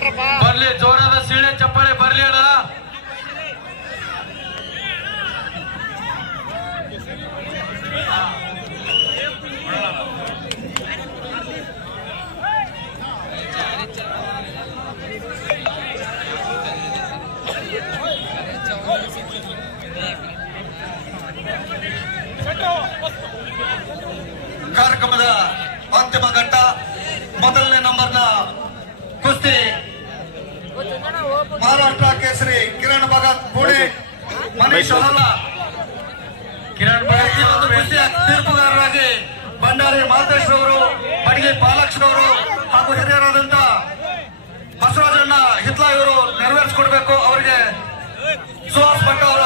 ಬರ್ಲಿ, ಜೋರಾದ ಸೀಳೆ ಚಪ್ಪಾಳೆ ಬರ್ಲಿ ಅಣ್ಣ. ಕಾರ್ಯಕ್ರಮದ ಅಂತಿಮ ಘಟ್ಟ ಮೊದಲನೇ ನಂಬರ್ನ ಕುಸ್ತಿ ಮಹಾರಾಷ್ಟ್ರ ಕೇಸರಿ ಕಿರಣ್ ಭಗತ್ ಪುಣೆ ಮನೀಶ್ ಅಹಲ್ಲ. ಕಿರಣ್ ಭಗತ್ ಒಂದು ಕುಸ್ತಿಯ ತೀರ್ಪುಗಾರರಾಗಿ ಭಂಡಾರಿ ಮಾದೇಶ್ ರವರು, ಬಡಿಗೆ ಪಾಲಕ್ಷರವರು ಹಾಗೂ ಹಿರಿಯರಾದಂತ ಬಸವರಾಜಣ್ಣ ಹಿತ್ಲಾ ಇವರು ನೆರವೇರಿಸಿಕೊಡ್ಬೇಕು. ಅವರಿಗೆ ಸುಹಾಸ್ ಭಟ್ ಅವರ